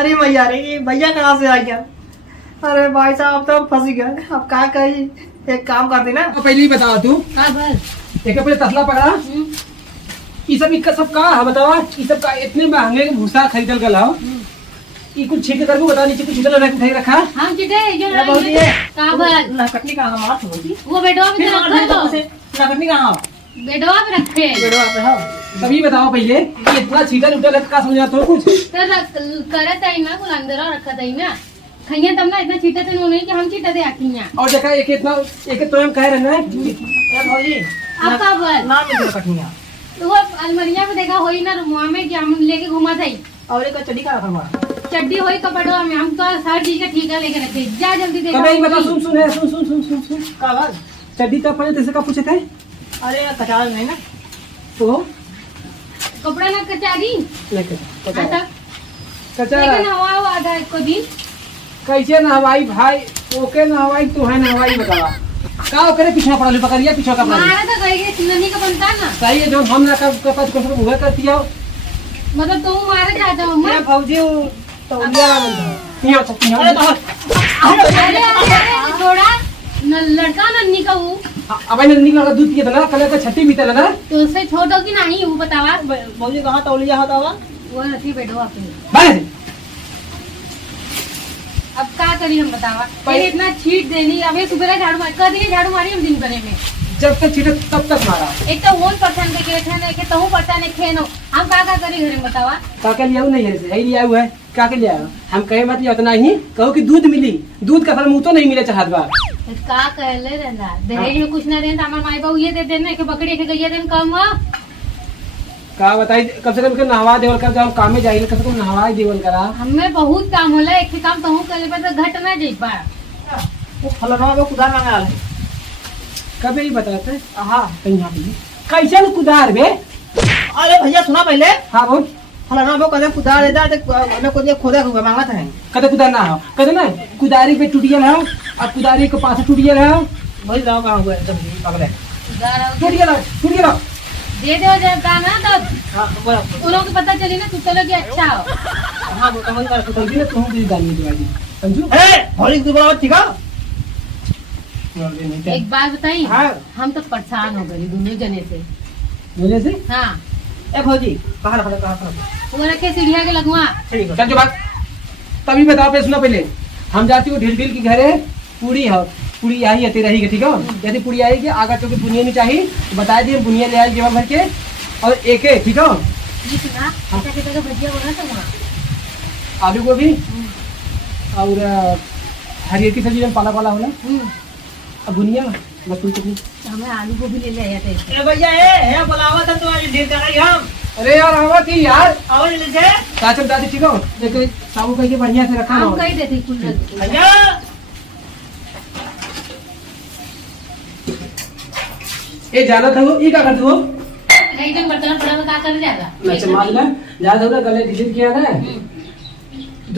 अरे भैया रे, ये भैया कहाँ से आ गया? अरे भाई साहब तो फंस गए। अब कहा कही एक काम करती ना। तो पहले ही बता तू एक अपने तसला पकड़ा। ये सब इनका सब का है बतावा। ये सब का इतने महंगे भूसा खरीदल गल हो। ये कुछ छीट कर बता नीचे कुछ छिटल रखा। हम चिटे जो का भल नकटनी कहाँ मार होगी? वो बेडवा पे रखा तो नकटनी कहाँ? बेडवा पे रखे बेडवा पे हो। तभी बताओ पहले कि इतना छीटल उठल है का समझा तो कुछ तो करत आई ना कुल अंदर रखत आई ना खैया तब ना इतना छीटे थे नहीं कि हम छीटे थे आखियां और देखा एक इतना एक तो हम कह रहे हैं ए भौजी, अब का भल नाम लिख नकटनिया। तो वो अलमरिया में देखा होई ना रुमुआ में कि हम लेके घुमा थे और एक चड्डी का रखा चड्डी होई कपड़वा में हम तो हर चीज का ठीका लेके रखे जा जल्दी देखा कभी बता सुन का बात? चड्डी तब पहले तेरे का पूछे थे। अरे कचार नहीं ना तो कपड़ा ना कचारी कचारा लेकिन हवा वो आधा एक को दिन कैसे नहवाई भाई ओके नहवाई तू है नहवाई बतावा का करे पीछे पड़ा लो पकड़िया पीछे का पड़ा मारा तो कहीं सिंगनी का बनता ना सही है जो हम ना का पास को हुआ करती हो मतलब तुम मारे जाता हो मैं भौजी तो लिया पियो तो पियो अरे थोड़ा न लड़का नन्नी का वो अब इन निकल का दूध पिए था ना कल का छट्टी भी था ना तो उससे छोटो की नहीं वो बतावा भौजी कहाँ तौलिया होता हुआ? वो नहीं बैठो पे बस अब क्या करी हम बतावा पहले इतना छीट देनी अब ये सुबह झाड़ू मार कर दिए झाड़ू मारी हम दिन भरे में जब तक छीटे तब तक मारा एक तो वो परसेंट के थे ना कि तहु परसेंट खेनो हम क्या करी घरे में बतावा का के लिया नहीं है यही लिया हुआ है का के लिया हम कहे मत उतना ही कहो कि दूध मिली दूध का फल मुंह तो नहीं मिले चाहत बा का कहले रहना दहेज में कुछ ना देन हमार माई बाबू ये दे देना कि बकरी के गैया देन कम हो का बताई कम से कम के नहवा देवल कर जब हम काम में जाइए कम से कम नहवा देवल करा हमें बहुत काम होला एक काम तहु करे पर तो घट ना जाई पा वो फलनवा वो कुदार मंगा ले। कभी ही बताते हाँ कहीं यहाँ पे कैसे न कुदार बे अरे भैया सुना पहले। हाँ बोल फलनवा वो कदे कुदार देता तो मैं को खोदा को मांगा था। कदे कुदार ना हो कदे ना कुदारी पे टूटियल है और कुदारी के पास टूटियल है वही दाव कहाँ हुआ एकदम पकड़े टूटियल दे दो जाता ना तब हाँ बोला उन लोगों को पता चली ना तू चलो कि अच्छा हो हाँ वो कहाँ कर समझी ना तुम भी गाली दे समझू ए भौजी तू बोला ठीक है। एक बात बताई हाँ हम तो परेशान हो गए दोनों जने से बोले से हाँ ए भौजी कहाँ रखा वो रखे सीढ़िया के लगवा ठीक है। चल जो बात तभी बताओ पे सुना पहले हम जाती हूँ ढील ढील की घरे पूरी है पूरी आई है तेरा ही ठीक है यदि पूरी आएगी आगा तो बुनिया नहीं चाहिए बता दिए बुनिया ले आए जेवा भर के और एक ठीक है ये सुना अच्छा कितना का भजिया बना था वहाँ आलू गोभी और हरियर की सब्जी में पाला पाला होला अब बुनिया बस पूरी चटनी हमें आलू गोभी ले ले आया था ए भैया ए बुलावा था तो आज ढेर कर रही हम। अरे यार हवा की यार आओ ले से चाचम दादी ठीक हो देखो साबू कह के बढ़िया से रखा हम ना कही देते कुल भैया ए जाना था वो ये क्या करते हो नहीं जब बर्तन पड़ा तो क्या कर जाएगा अच्छा मान ले ज्यादा हो ना गले डिलीट किया ना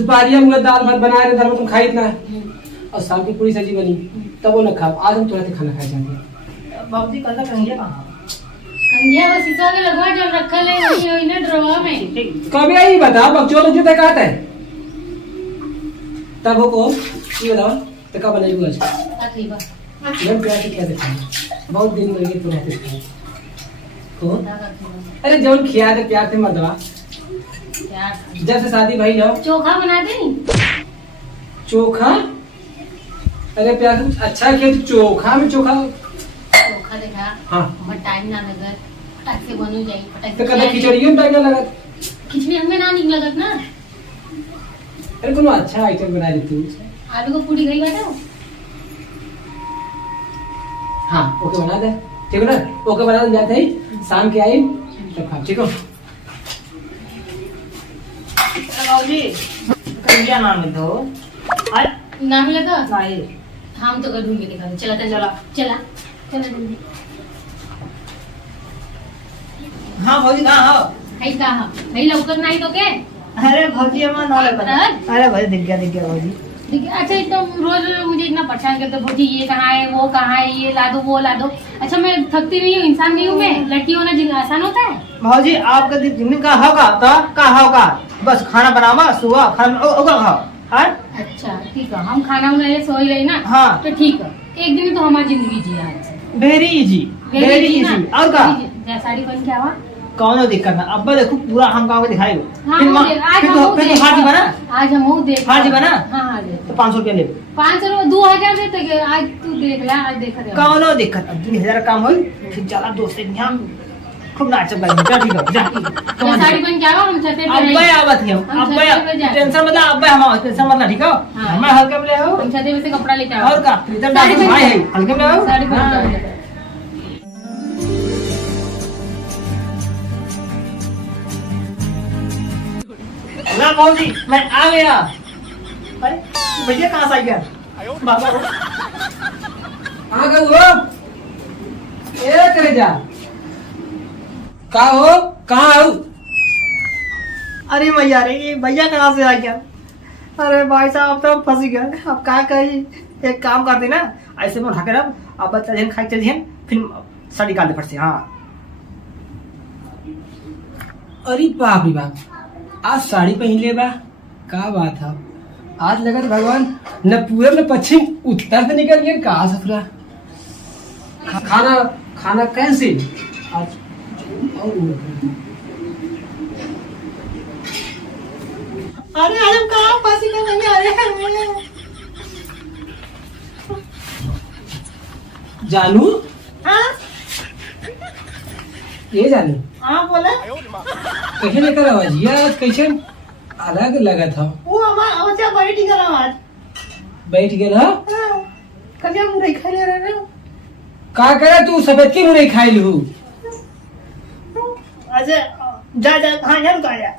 दोपहरिया में दाल भात बनाए रहे दाल भात तुम खाई इतना और शाम की पूरी सब्जी बनी तब वो न खाओ आज हम तुरंत खाना खाए जाएंगे बाबूजी कल तक कहेंगे कहाँ? कंगिया वो शीशा के लगवा जो रखा ले वही वही ना ड्रॉवर में कभी आई बता बच्चों लोग जो तक आता है तब को ये बताओ तो कब बनाई आज तकरीबा मैं प्यार से क्या देखा बहुत दिन लगे तो रहते थे को अरे जब खिया दे प्यार से मत दवा जब से शादी भाई जाओ चोखा बना दे चोखा अरे प्यार से अच्छा किया तो चोखा में चोखा चोखा देखा हाँ बहुत टाइम ना लगत फटाक से बनो जाई फटाक तो से कदा खिचड़ी में टाइम लगा खिचड़ी हमें ना निक लगत ना अरे कोनो अच्छा आइटम बना देती हूँ आलू को पूरी गई बाटा हाँ ओके बना दे ठीक है ना ओके बना दे जाते ही शाम के आई तब खा ठीक हो बाबूजी कहिया नाम है तो आज नाम लगा नहीं हम तो कर ढूंढ के दिखा चला चला चला चला जल्दी हाँ भौजी कहाँ हो? है कहा है लौकत नहीं तो के अरे भौजी हमारा नाम है पता। अरे भाई दिख गया भौजी। ठीक है। अच्छा तो रोज रोज मुझे इतना परेशान करते हो, भौजी ये कहाँ है, वो कहाँ है, ये ला दो वो ला दो। अच्छा मैं थकती नहीं हूँ, इंसान नहीं हूँ मैं, लड़की होना आसान होता है? भाजी आपका जिंदगी का होगा तो का होगा, बस खाना बनावा सुबह खाना ओगा खाओ। हाँ अच्छा ठीक है, हम खाना उना ये सोई रही ना। हाँ। तो ठीक है, एक दिन तो हमारी जिंदगी जी आज से वेरी इजी वेरी इजी। और का साड़ी पहन के आवा, कौन दिक्कत ना। अब देखो पूरा हम गाँव में दिखाई हाँ, फिर आज फिर हम फिर हाजी बना आज हम देख हाजी बना हाँ हाँ देख तो 500 रुपया ले 500 2000 देते के आज तू देख ले, आज देख रहे कौनो दिक्कत अब 2000 काम हो फिर चला दोस्त से यहाँ खूब नाच लगे। जा ठीक है जा साड़ी पहन के आवा, हम छते पे अब आवत है अब टेंशन मतलब अब हम टेंशन मतलब ठीक है हम हल्के में ले आओ, हम छते पे से कपड़ा लेके आओ। और का इधर डाल भाई है हल्के में आओ। साड़ी पहन के आओ। ना मौजी मैं आ गया। अरे भैया कहाँ से आ गया बाबा कहाँ का हुआ? ए करे जा का हो कहाँ हो? अरे भैया रे ये भैया कहाँ से आ गया। अरे भाई साहब तो फंस गए अब क्या कही। एक काम करते ना ऐसे में उठा कर अब बच्चा जहन खाई चल जहन फिर साड़ी काट दे फट से। हाँ अरे बाप रे बाप, आज साड़ी पहन ले बा, का बात है। आज लगत भगवान न पूरब न पश्चिम उत्तर से निकल गया कहा सफरा। खाना खाना कैसे आज अरे आज हम कहाँ फंसी गए भैया। अरे जानू हाँ ये जानू हाँ बोले कैसे लेकर आवाज ये आज कैसे अलग लगा था। वो हमारा बच्चा बैठ ही गया आज। बैठ गया ना कभी मुरई खा ले रहे ना। का करे तू सफेद की मुरई खाई लू। अच्छा जा जा हाँ जा रुका जा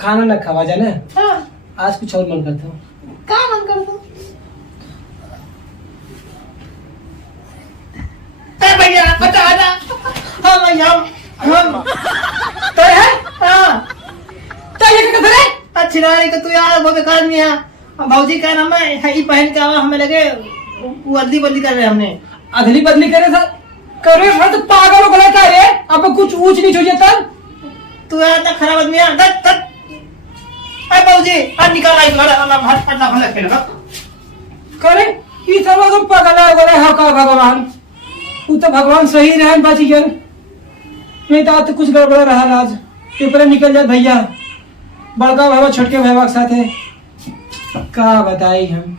खाना न खावा जाना हाँ आज कुछ और मन करता हूँ। क्या मन कर दो भैया बता आजा। हाँ भैया हम तो है हाँ तो ये क्या करे? अच्छी रही तो तू यार बहुत बेकार नहीं है। भाजी का नाम है ये पहन के आवा हमें लगे वो अदली बदली कर रहे हमने। अदली बदली करे सर करे मैं तो पागल हो गया रे। अब कुछ ऊंच नीच हो जाता तू यार इतना खराब आदमी है। धत धत अरे भाजी आज निकाल आई लड़ा अल्लाह भात पटना भले खेल करे ई सब लोग पागल हो गए हो का भगवान। वो तो भगवान सही रहे बच गया, नहीं तो कुछ गड़बड़ा रहा आज। पेपर निकल जाए भैया, बड़का भाई छोटके भाई के साथ है का बताई हम।